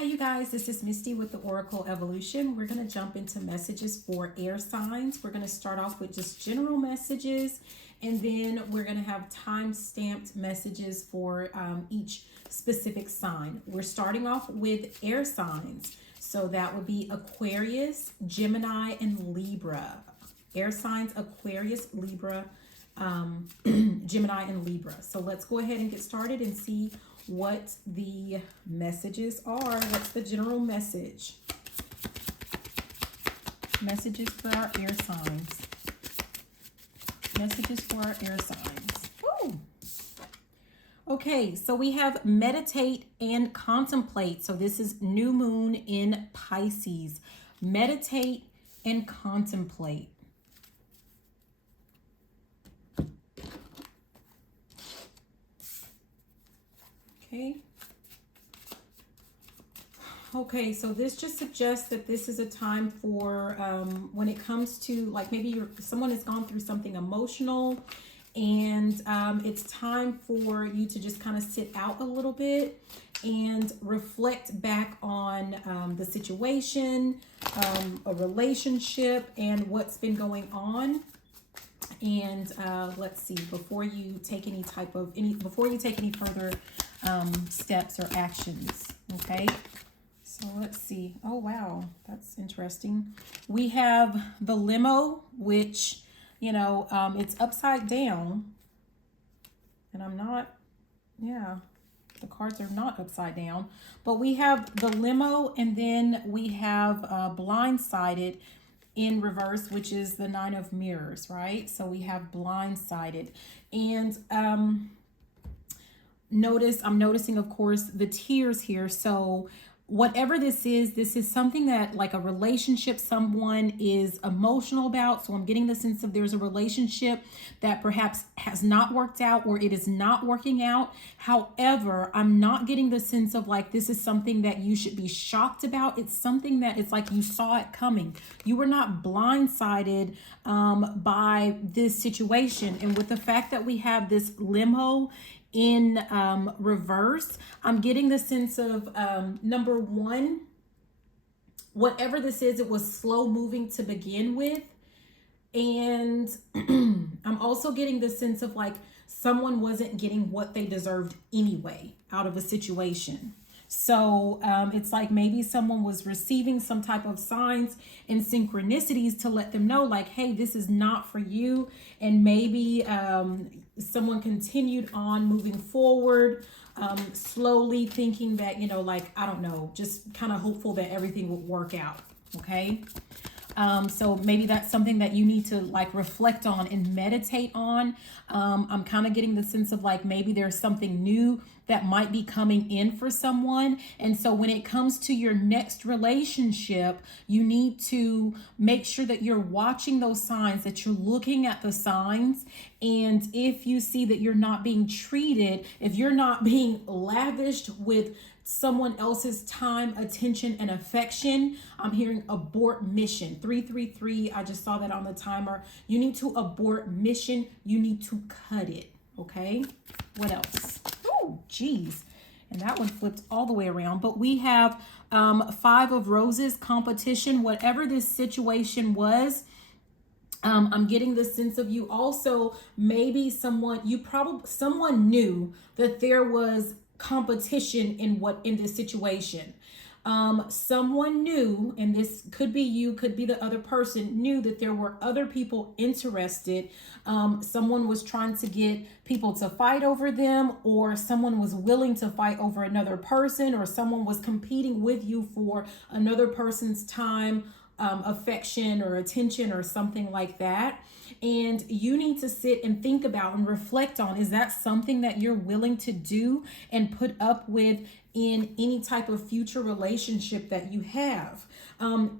Hi you guys, this is Misty with the Oracle Evolution. We're going to jump into messages for air signs. We're going to start off with just general messages, and then we're going to have time-stamped messages for each specific sign. We're starting off with air signs. So that would be Aquarius, Gemini, and Libra. Air signs, Aquarius, Libra, Gemini, and Libra. So let's go ahead and get started and see what the messages are. What's the general message? Messages for our air signs. Messages for our air signs. Ooh. Okay, so we have meditate and contemplate. So this is new moon in Pisces. Meditate and contemplate. Okay, so this just suggests that this is a time for when it comes to, like, maybe someone has gone through something emotional, and it's time for you to just kind of sit out a little bit and reflect back on the situation, a relationship, and what's been going on. And let's see, before you take any further steps or actions. Okay, so let's see. Oh wow, that's interesting. We have the limo, which, you know, it's upside down, and the cards are not upside down, but we have the limo, and then we have blindsided in reverse, which is the Nine of Mirrors, right? So we have blindsided, and I'm noticing, of course, the tears here. So whatever this is something that, like, a relationship someone is emotional about. So I'm getting the sense of there's a relationship that perhaps has not worked out, or it is not working out. However, I'm not getting the sense of, like, this is something that you should be shocked about. It's something that it's like you saw it coming. You were not blindsided by this situation. And with the fact that we have this limo in reverse, I'm getting the sense of number one, whatever this is, it was slow moving to begin with. And I'm also getting the sense of, like, someone wasn't getting what they deserved anyway out of a situation. So it's like maybe someone was receiving some type of signs and synchronicities to let them know, like, hey, this is not for you. And maybe someone continued on moving forward, slowly thinking that, you know, like, I don't know, just kind of hopeful that everything would work out. Okay. So maybe that's something that you need to, like, reflect on and meditate on. I'm kind of getting the sense of, like, maybe there's something new that might be coming in for someone. And so when it comes to your next relationship, you need to make sure that you're watching those signs, that you're looking at the signs. And if you see that you're not being treated, if you're not being lavished with someone else's time, attention, and affection, I'm hearing abort mission. 333, I just saw that on the timer. You need to abort mission. You need to cut it. Okay, what else? Oh, geez. And that one flipped all the way around. But we have Five of Roses, competition. Whatever this situation was, I'm getting the sense of you also, maybe someone knew that there was competition in this situation. Someone knew, and this could be you, could be the other person, knew that there were other people interested. Someone was trying to get people to fight over them, or someone was willing to fight over another person, or someone was competing with you for another person's time, affection, or attention, or something like that. And you need to sit and think about and reflect on, is that something that you're willing to do and put up with in any type of future relationship that you have?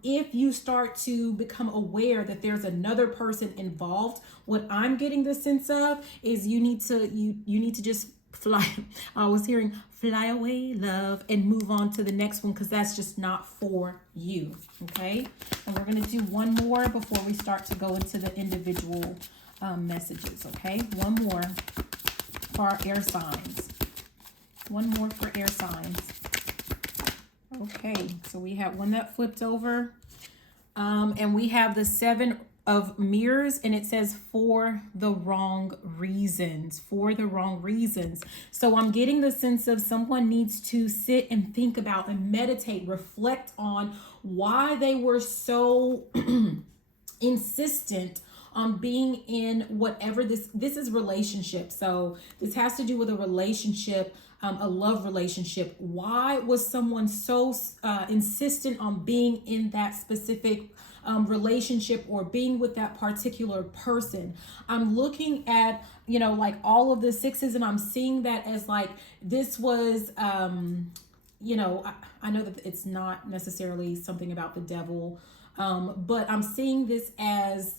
If you start to become aware that there's another person involved, what I'm getting the sense of is you need to just fly. I was hearing fly away, love, and move on to the next one, because that's just not for you. Okay, and we're going to do one more before we start to go into the individual messages. Okay, one more for our air signs. One more for air signs. Okay. Okay, so we have one that flipped over. And we have the 7 of mirrors, and it says for the wrong reasons. For the wrong reasons. So I'm getting the sense of someone needs to sit and think about and meditate, reflect on why they were so insistent on being in whatever this is relationship. So this has to do with a relationship, a love relationship. Why was someone so insistent on being in that specific relationship or being with that particular person? I'm looking at, you know, like all of the 6s, and I'm seeing that as like this was you know, I know that it's not necessarily something about the devil, but I'm seeing this as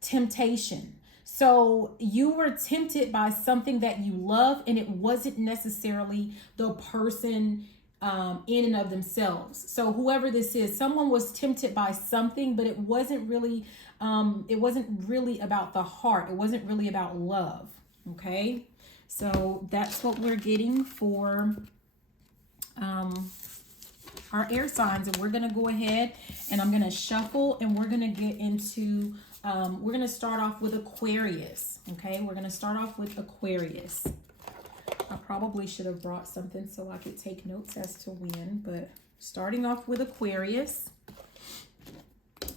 temptation. So you were tempted by something that you love, and it wasn't necessarily the person in and of themselves. So whoever this is, someone was tempted by something, but it wasn't really about the heart. It wasn't really about love. Okay, so that's what we're getting for our air signs, and we're going to go ahead and I'm going to shuffle, and we're going to get into we're going to start off with Aquarius. Okay, we're going to start off with Aquarius. I probably should have brought something so I could take notes as to when, but starting off with Aquarius,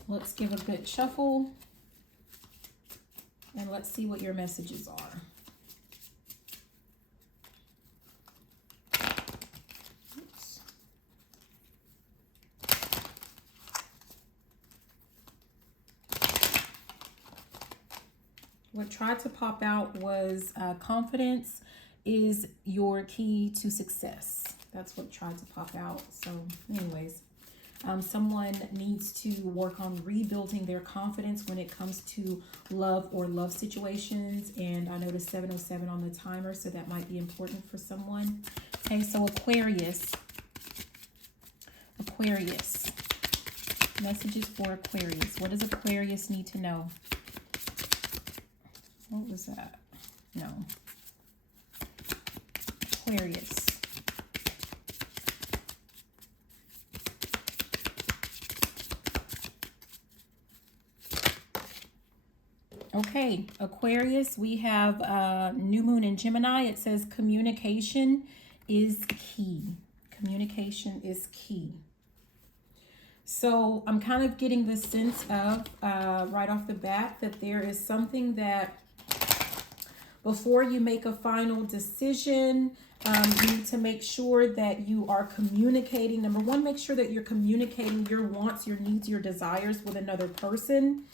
let's give a good shuffle and let's see what your messages are. What tried to pop out was confidence is your key to success. That's what tried to pop out. So anyways, someone needs to work on rebuilding their confidence when it comes to love or love situations. And I noticed 707 on the timer, so that might be important for someone. Okay, so Aquarius. Aquarius. Messages for Aquarius. What does Aquarius need to know? What was that? No. Aquarius. Okay, Aquarius, we have new moon in Gemini. It says communication is key. Communication is key. So I'm kind of getting the sense of right off the bat that there is something that before you make a final decision, you need to make sure that you are communicating. Number one, make sure that you're communicating your wants, your needs, your desires with another person,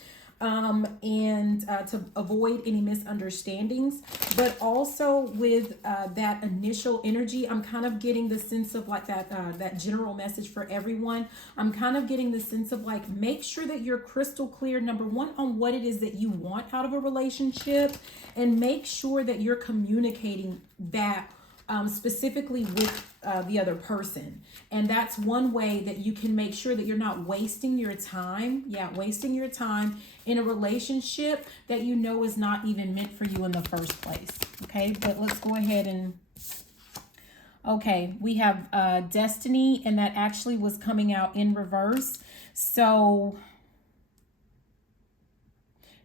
and to avoid any misunderstandings. But also with that initial energy, I'm kind of getting the sense of like that general message for everyone. I'm kind of getting the sense of like, make sure that you're crystal clear, number one, on what it is that you want out of a relationship, and make sure that you're communicating that specifically with the other person. And that's one way that you can make sure that you're not wasting your time. Yeah, wasting your time in a relationship that you know is not even meant for you in the first place. Okay, but let's go ahead and... Okay, we have Destiny, and that actually was coming out in reverse. So,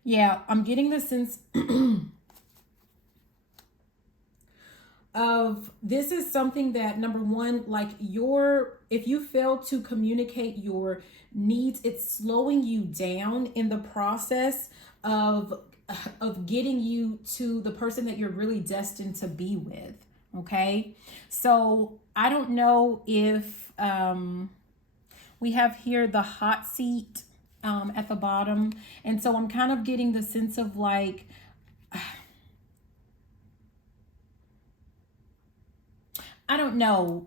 yeah, I'm getting the sense... of this is something that, number one, like if you fail to communicate your needs, it's slowing you down in the process of getting you to the person that you're really destined to be with. Okay, so I don't know if we have here the hot seat at the bottom, and so I'm kind of getting the sense of like I don't know,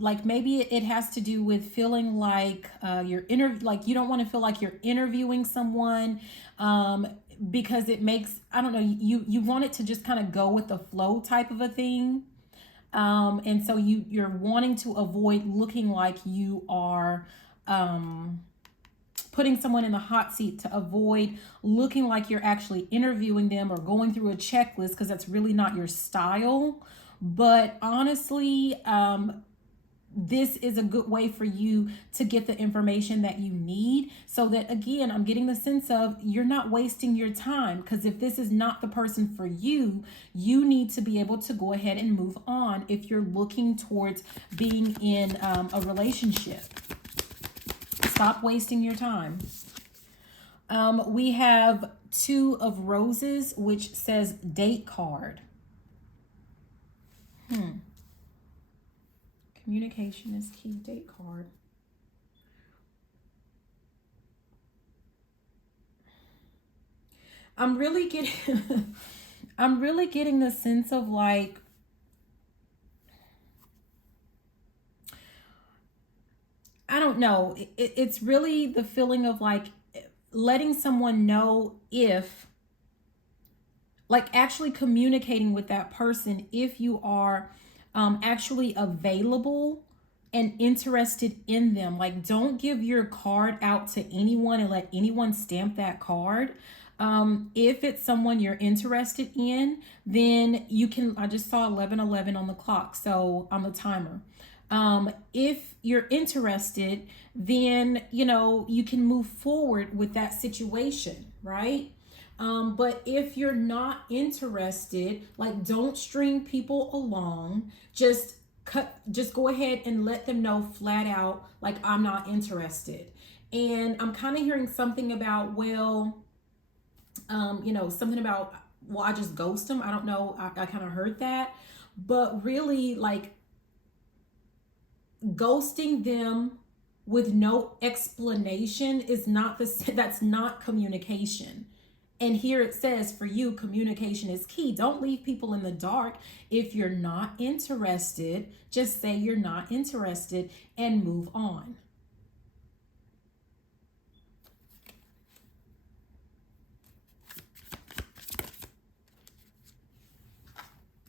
like maybe it has to do with feeling like like you don't want to feel like you're interviewing someone because it makes, I don't know, you want it to just kind of go with the flow type of a thing. And so you're wanting to avoid looking like you are putting someone in the hot seat, to avoid looking like you're actually interviewing them or going through a checklist, because that's really not your style. But honestly, this is a good way for you to get the information that you need, so that, again, I'm getting the sense of you're not wasting your time, because if this is not the person for you, you need to be able to go ahead and move on if you're looking towards being in a relationship. Stop wasting your time. We have Two of Roses, which says date card. Communication is key, date card. I'm really getting I'm really getting the sense of like, I don't know. It's really the feeling of like letting someone know if, like, actually communicating with that person if you are actually available and interested in them. Like, don't give your card out to anyone and let anyone stamp that card. If it's someone you're interested in, then you can, I just saw 11:11 on the clock, so on the timer. If you're interested, then, you know, you can move forward with that situation, right? But if you're not interested, like, don't string people along. Just go ahead and let them know flat out, like, I'm not interested. And I'm kind of hearing something about, well, you know, something about, well, I just ghost them. I don't know. I kind of heard that. But really, like, ghosting them with no explanation is not that's not communication. And here it says, for you, communication is key. Don't leave people in the dark. If you're not interested, just say you're not interested and move on.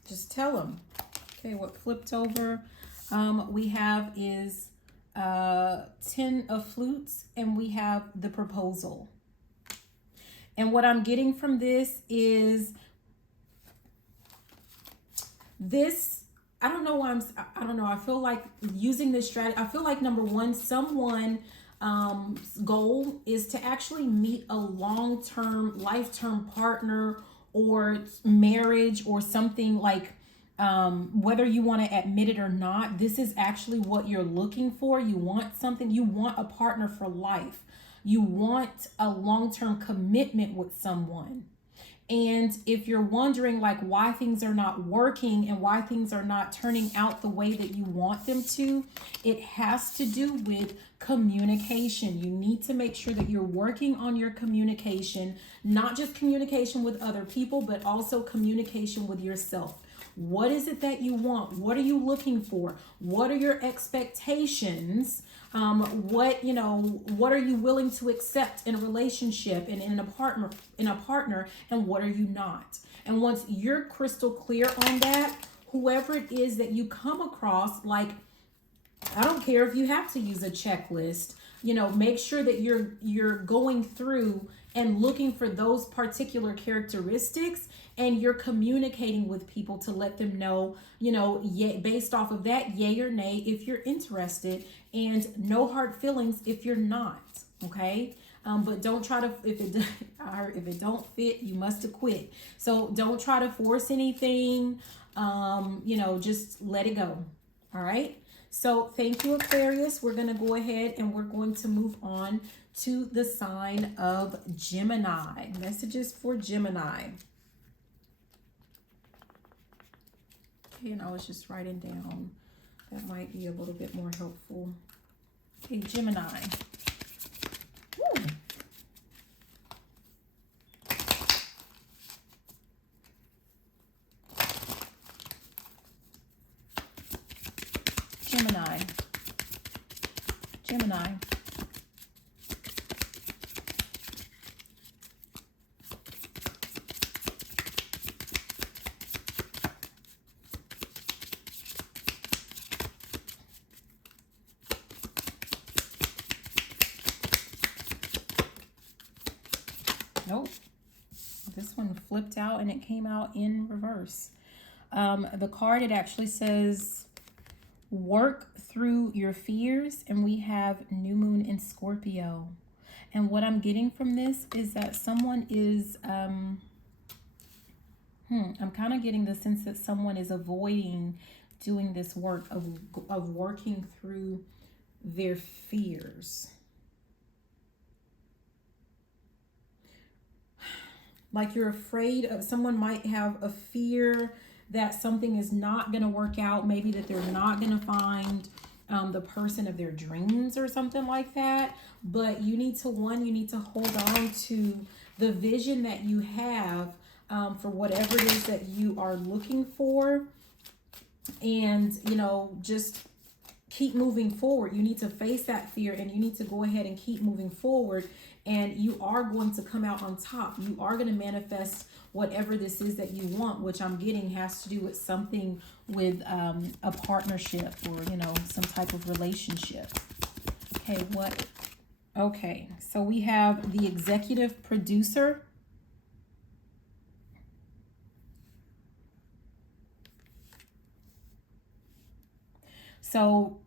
Just tell them. Okay, what flipped over we have is 10 of Flutes, and we have the proposal. And what I'm getting from this is this, I don't know why I don't know. I feel like using this strategy, I feel like, number one, someone goal is to actually meet a long-term, life-term partner or marriage or something, like, whether you want to admit it or not, this is actually what you're looking for. You want something, you want a partner for life. You want a long-term commitment with someone. And if you're wondering, like, why things are not working and why things are not turning out the way that you want them to, it has to do with communication. You need to make sure that you're working on your communication, not just communication with other people, but also communication with yourself. What is it that you want? What are you looking for? What are your expectations? What are you willing to accept in a relationship and in a partner, and what are you not? And once you're crystal clear on that, whoever it is that you come across, like, I don't care if you have to use a checklist, make sure that you're going through and looking for those particular characteristics, and you're communicating with people to let them know, based off of that, yay or nay if you're interested, and no hard feelings if you're not. Okay. But don't try to, if it don't fit, you must have quit. So don't try to force anything. Just let it go. All right. So thank you, Aquarius. We're going to go ahead and we're going to move on to the sign of Gemini. Messages for Gemini. Okay, and I was just writing down. That might be a little bit more helpful. Okay, Gemini. Woo. Gemini. Gemini. Nope. This one flipped out and it came out in reverse. The card, it actually says work through your fears, and we have new moon in Scorpio. And what I'm getting from this is that someone is, I'm kind of getting the sense that someone is avoiding doing this work of working through their fears. Like you're afraid of, someone might have a fear that something is not going to work out. Maybe that they're not going to find the person of their dreams or something like that. But you need to, you need to hold on to the vision that you have for whatever it is that you are looking for. And, you know, just keep moving forward. You need to face that fear, and you need to go ahead and keep moving forward. And you are going to come out on top. You are going to manifest whatever this is that you want, which I'm getting has to do with something with a partnership or, you know, some type of relationship. Okay, what? Okay, so we have the executive producer. So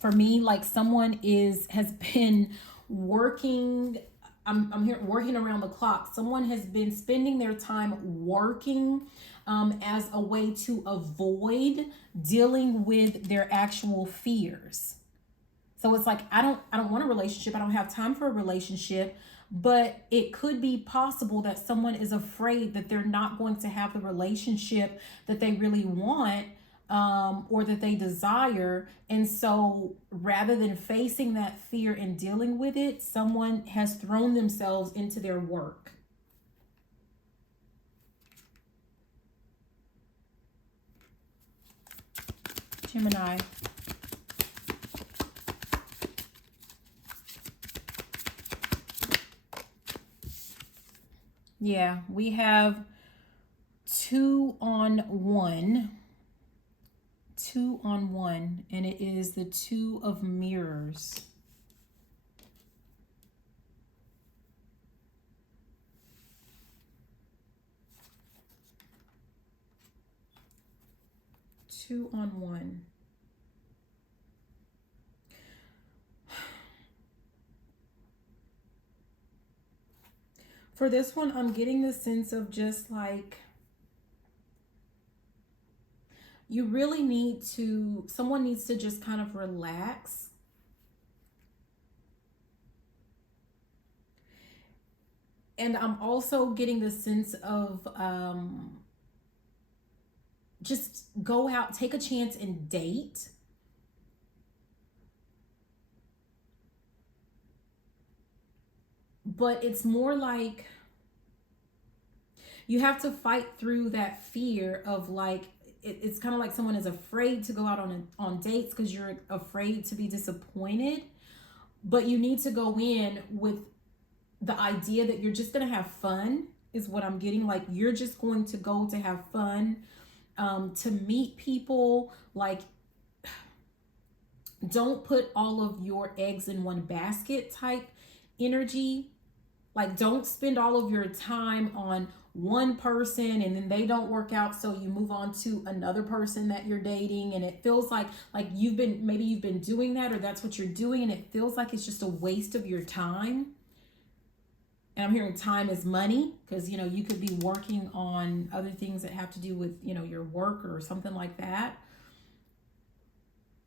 for me, like someone has been working, I'm here working around the clock. Someone has been spending their time working as a way to avoid dealing with their actual fears. So it's like, I don't want a relationship. I don't have time for a relationship, but it could be possible that someone is afraid that they're not going to have the relationship that they really want, or that they desire. And so rather than facing that fear and dealing with it, someone has thrown themselves into their work. Gemini. Yeah, we have 2 on 1. 2 on 1, and it is the 2 of mirrors. Two on 1. For this one, I'm getting the sense of just like, you really need to, someone needs to just kind of relax. And I'm also getting the sense of just go out, take a chance and date. But it's more like you have to fight through that fear of like, it's kind of like someone is afraid to go out on dates because you're afraid to be disappointed. But you need to go in with the idea that you're just going to have fun, is what I'm getting. Like you're just going to go to have fun, to meet people. Like, don't put all of your eggs in one basket type energy. Like, don't spend all of your time on one person and then they don't work out, so you move on to another person that you're dating, and it feels like maybe you've been doing that, or that's what you're doing, and it feels like it's just a waste of your time. And I'm hearing time is money, because you know, you could be working on other things that have to do with, you know, your work or something like that.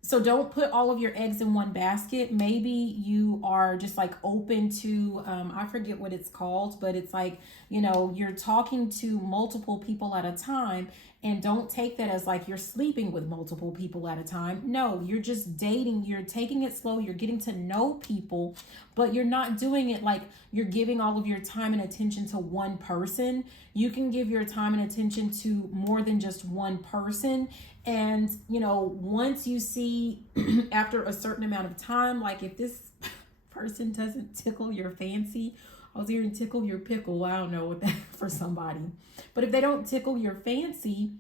So don't put all of your eggs in one basket. Maybe you are just like open to, I forget what it's called, but it's like, you know, you're talking to multiple people at a time, and don't take that as like you're sleeping with multiple people at a time. No, you're just dating. You're taking it slow. You're getting to know people, but you're not doing it like you're giving all of your time and attention to one person. You can give your time and attention to more than just one person. And, you know, once you see after a certain amount of time, like if this person doesn't tickle your fancy, I was hearing tickle your pickle. I don't know what that for somebody. But if they don't tickle your fancy,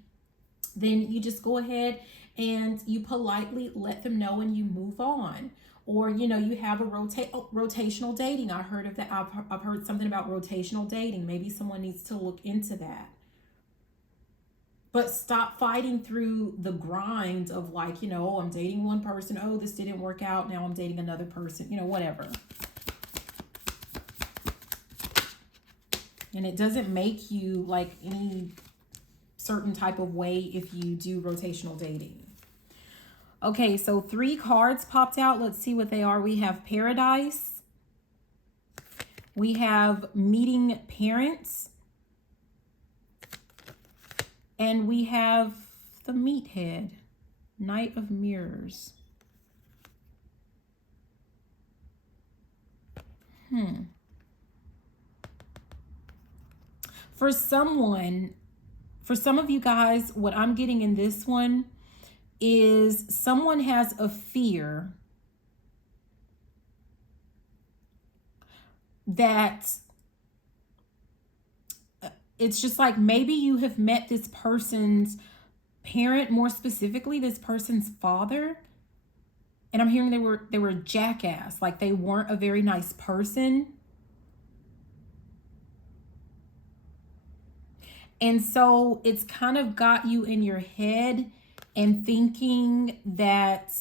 then you just go ahead and you politely let them know and you move on. Or, you know, you have a rotational dating. I heard of that. I've heard something about rotational dating. Maybe someone needs to look into that. But stop fighting through the grind of like, you know, oh, I'm dating one person. Oh, this didn't work out. Now I'm dating another person, you know, whatever. And it doesn't make you like any certain type of way if you do rotational dating. Okay, so 3 cards popped out. Let's see what they are. We have Paradise. We have Meeting Parents. And we have the Meathead, Knight of Mirrors. For someone, for some of you guys, what I'm getting in this one is someone has a fear that it's just like maybe you have met this person's parent, more specifically this person's father, and I'm hearing they were a jackass, like they weren't a very nice person. And so it's kind of got you in your head and thinking that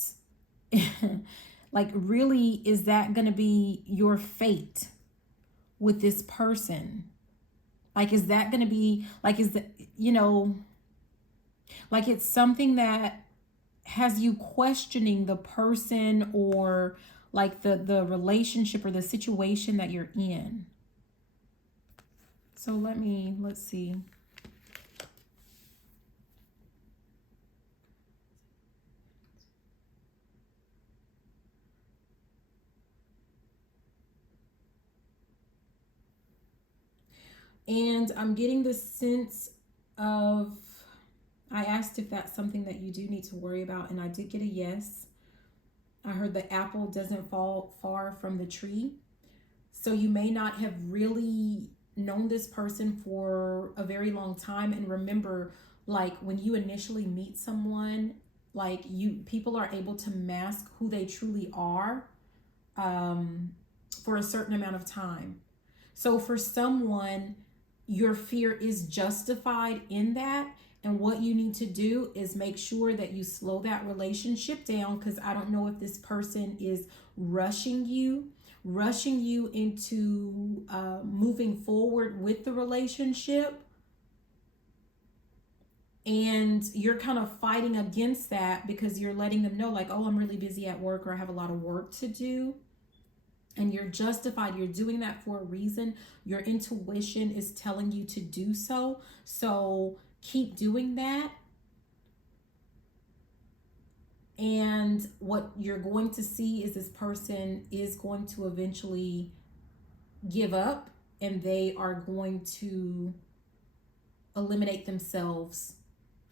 like really, is that going to be your fate with this person? Like, is that going to be like, is that, you know, like it's something that has you questioning the person or like the relationship or the situation that you're in. So let's see. And I'm getting this sense of, I asked if that's something that you do need to worry about, and I did get a yes. I heard the apple doesn't fall far from the tree. So you may not have really known this person for a very long time. And remember, like when you initially meet someone, like people are able to mask who they truly are for a certain amount of time. So for someone, your fear is justified in that. And what you need to do is make sure that you slow that relationship down, because I don't know if this person is rushing you into moving forward with the relationship. And you're kind of fighting against that because you're letting them know like, oh, I'm really busy at work, or I have a lot of work to do. And you're justified. You're doing that for a reason. Your intuition is telling you to do so. So keep doing that. And what you're going to see is this person is going to eventually give up, and they are going to eliminate themselves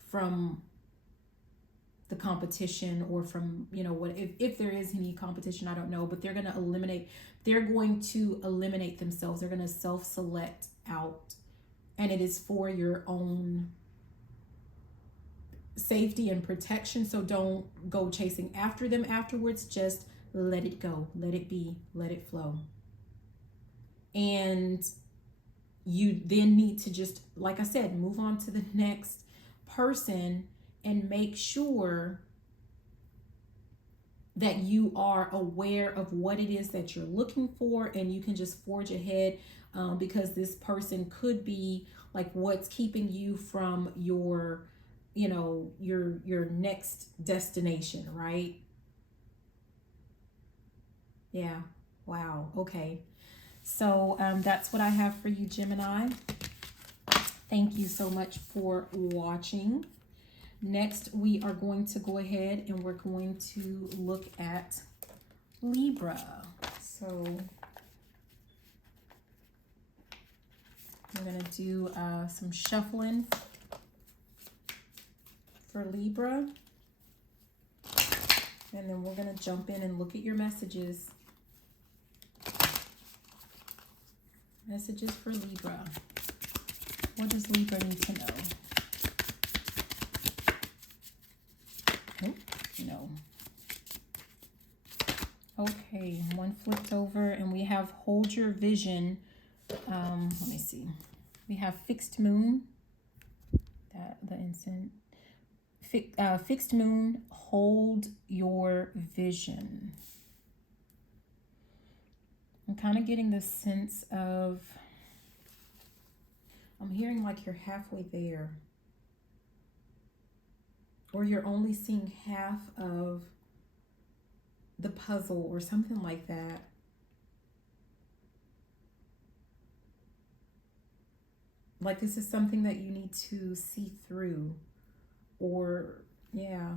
from the competition, or from, you know, what if there is any competition, I don't know, but they're going to eliminate themselves. They're going to self-select out, and it is for your own safety and protection. So don't go chasing after them afterwards. Just let it go, let it be, let it flow. And you then need to just, like I said, move on to the next person and make sure that you are aware of what it is that you're looking for, and you can just forge ahead, because this person could be like what's keeping you from your, you know, your next destination, right? Yeah. Wow. Okay. So that's what I have for you, Gemini. Thank you so much for watching. Next, we are going to go ahead and we're going to look at Libra. So we're going to do some shuffling for Libra. And then we're going to jump in and look at your messages. Messages for Libra. What does Libra need to know? Oh, no. Okay, one flipped over, and we have hold your vision. Let me see. We have fixed moon. that, the incense. Fixed moon, hold your vision. I'm kind of getting this sense of, I'm hearing like you're halfway there. Or you're only seeing half of the puzzle or something like that. Like this is something that you need to see through. Or, yeah.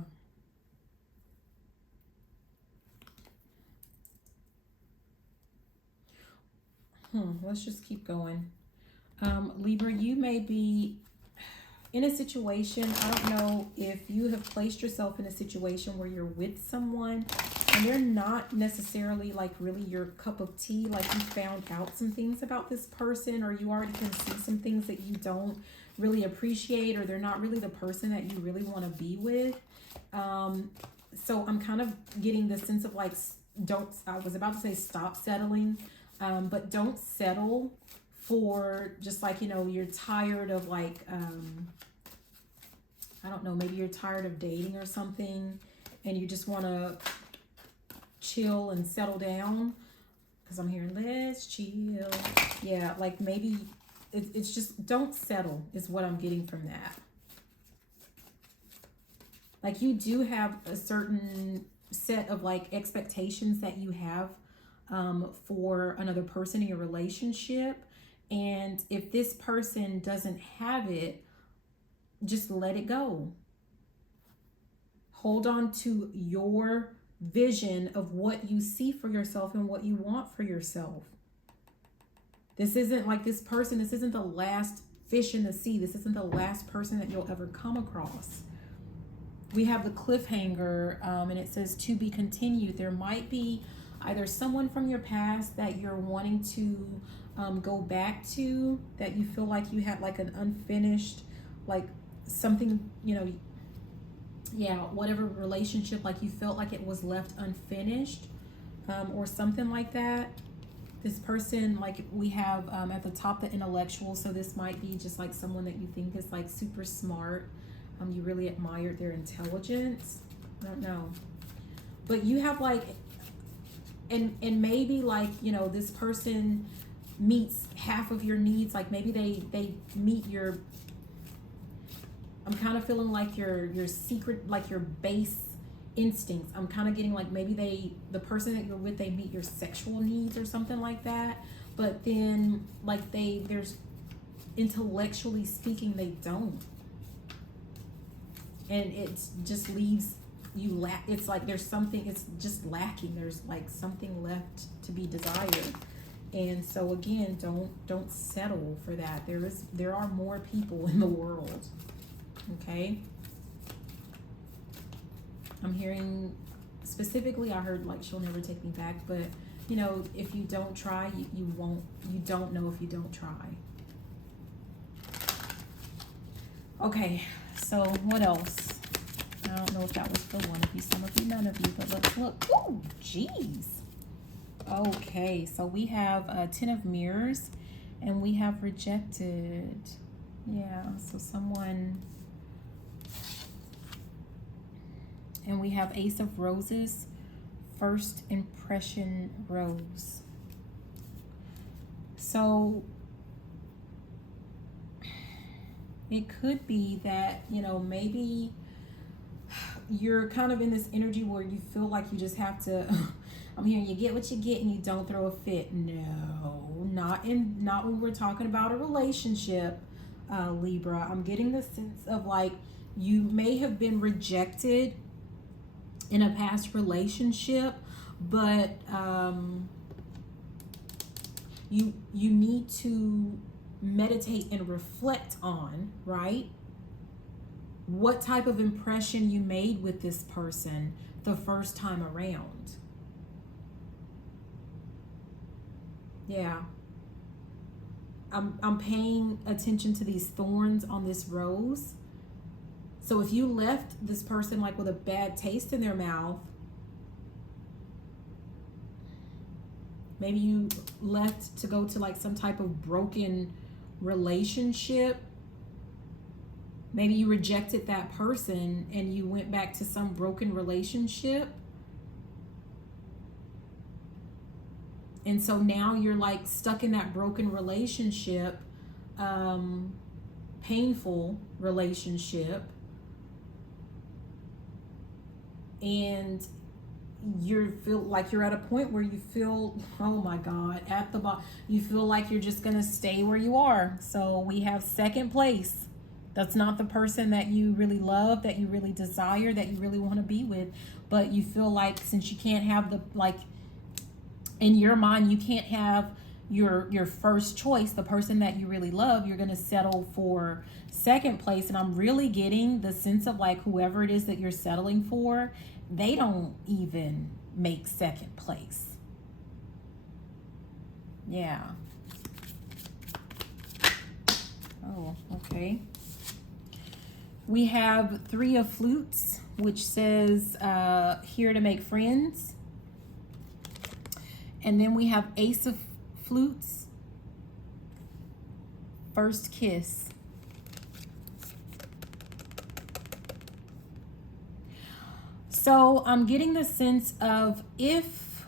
Let's just keep going. Libra, you may be in a situation, I don't know if you have placed yourself in a situation where you're with someone and they're not necessarily like really your cup of tea, like you found out some things about this person, or you already can see some things that you don't really appreciate, or they're not really the person that you really want to be with. So I'm kind of getting the sense of like, I was about to say stop settling, but don't settle for just like, you know, you're tired of like, I don't know, maybe you're tired of dating or something and you just want to chill and settle down, because I'm hearing let's chill. Yeah, like maybe it's just don't settle is what I'm getting from that. Like you do have a certain set of like expectations that you have for another person in your relationship. And if this person doesn't have it, just let it go. Hold on to your vision of what you see for yourself and what you want for yourself. This isn't like this person, this isn't the last fish in the sea. This isn't the last person that you'll ever come across. We have the cliffhanger, and it says to be continued. There might be either someone from your past that you're wanting to go back to, that you feel like you had like an unfinished, like something, you know, yeah, whatever relationship, like you felt like it was left unfinished, or something like that. This person, like we have at the top, the intellectual. So this might be just like someone that you think is like super smart. You really admired their intelligence. I don't know. But you have like, and maybe like, you know, this person meets half of your needs. Like maybe they meet your, I'm kind of feeling like your secret, like your base instincts. I'm kind of getting like maybe the person that you're with, they meet your sexual needs or something like that. But then like there's intellectually speaking, they don't. And it just leaves you it's like there's something, it's just lacking. There's like something left to be desired. And so again, don't settle for that. There are more people in the world. Okay. I'm hearing specifically, I heard like she'll never take me back, but you know, if you don't try, you won't, you don't know if you don't try. Okay, so what else? I don't know if that was for one of you, some of you, none of you, but let's look. Oh, geez. Okay, so we have 10 of mirrors and we have rejected. Yeah, so someone, and we have Ace of Roses, first impression rose. So it could be that, you know, maybe you're kind of in this energy where you feel like you just have to, I'm hearing you get what you get and you don't throw a fit. No, not when we're talking about a relationship, Libra. I'm getting the sense of like you may have been rejected in a past relationship, but you need to meditate and reflect on, right, what type of impression you made with this person the first time around. Yeah, I'm paying attention to these thorns on this rose. So if you left this person like with a bad taste in their mouth, maybe you left to go to like some type of broken relationship, Maybe you rejected that person and you went back to some broken relationship. And so now you're like stuck in that broken relationship, painful relationship. And you feel like you're at a point where you feel, oh my God, at the bottom, you feel like you're just gonna stay where you are. So we have second place. That's not the person that you really love, that you really desire, that you really want to be with. But you feel like since you can't have the, like, in your mind, you can't have your first choice, the person that you really love, you're going to settle for second place. And I'm really getting the sense of like whoever it is that you're settling for, they don't even make second place. Yeah. Oh, okay. We have Three of Flutes, which says here to make friends. And then we have Ace of Flutes, first kiss. So I'm getting the sense of if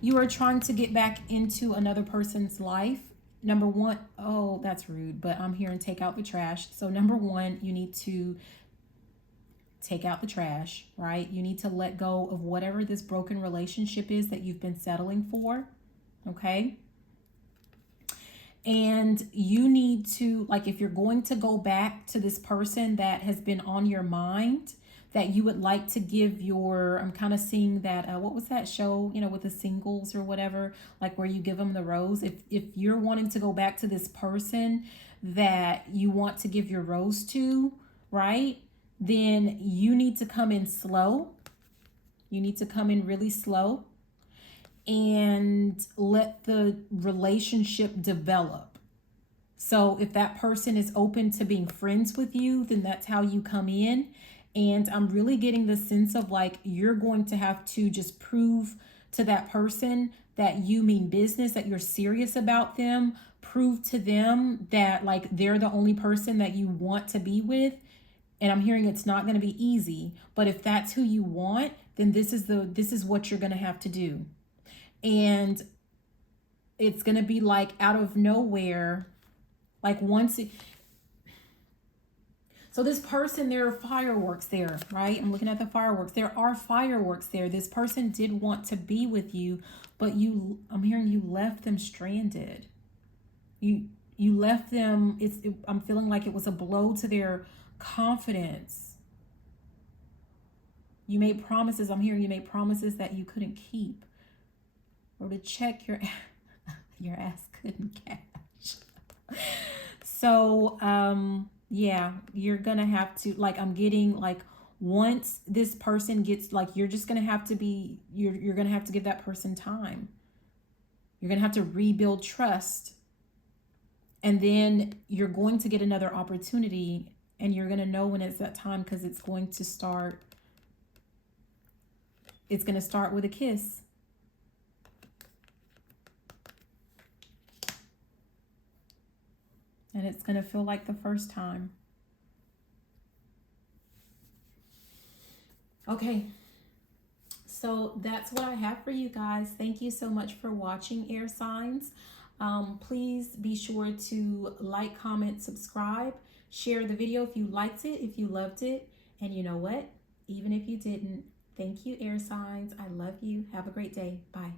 you are trying to get back into another person's life, number one, oh, that's rude, but I'm here and take out the trash. So number one, you need to take out the trash, right? You need to let go of whatever this broken relationship is that you've been settling for, okay? And you need to, like, if you're going to go back to this person that has been on your mind, that you would like to give your, I'm kind of seeing that, what was that show, you know, with the singles or whatever, like where you give them the rose. If you're wanting to go back to this person that you want to give your rose to, right? Then you need to come in slow. You need to come in really slow and let the relationship develop. So if that person is open to being friends with you, then that's how you come in. And I'm really getting the sense of like you're going to have to just prove to that person that you mean business, that you're serious about them. Prove to them that like they're the only person that you want to be with. And I'm hearing it's not going to be easy, but if that's who you want, then this is what you're going to have to do. And it's going to be like out of nowhere, like so this person, there are fireworks there, right? I'm looking at the fireworks. There are fireworks there. This person did want to be with you, but I'm hearing you left them stranded. You left them, I'm feeling like it was a blow to their confidence. You made promises. I'm hearing you made promises that you couldn't keep, or to check your ass couldn't catch. So yeah, you're gonna have to, like, I'm getting like once this person gets, like, you're just gonna have to be, you're gonna have to give that person time. You're gonna have to rebuild trust, and then you're going to get another opportunity. And you're going to know when it's that time, because it's going to start with a kiss. And it's going to feel like the first time. Okay. So that's what I have for you guys. Thank you so much for watching, air signs. Please be sure to like, comment, subscribe. Share the video if you liked it, if you loved it. And you know what? Even if you didn't, thank you, air signs. I love you. Have a great day. Bye.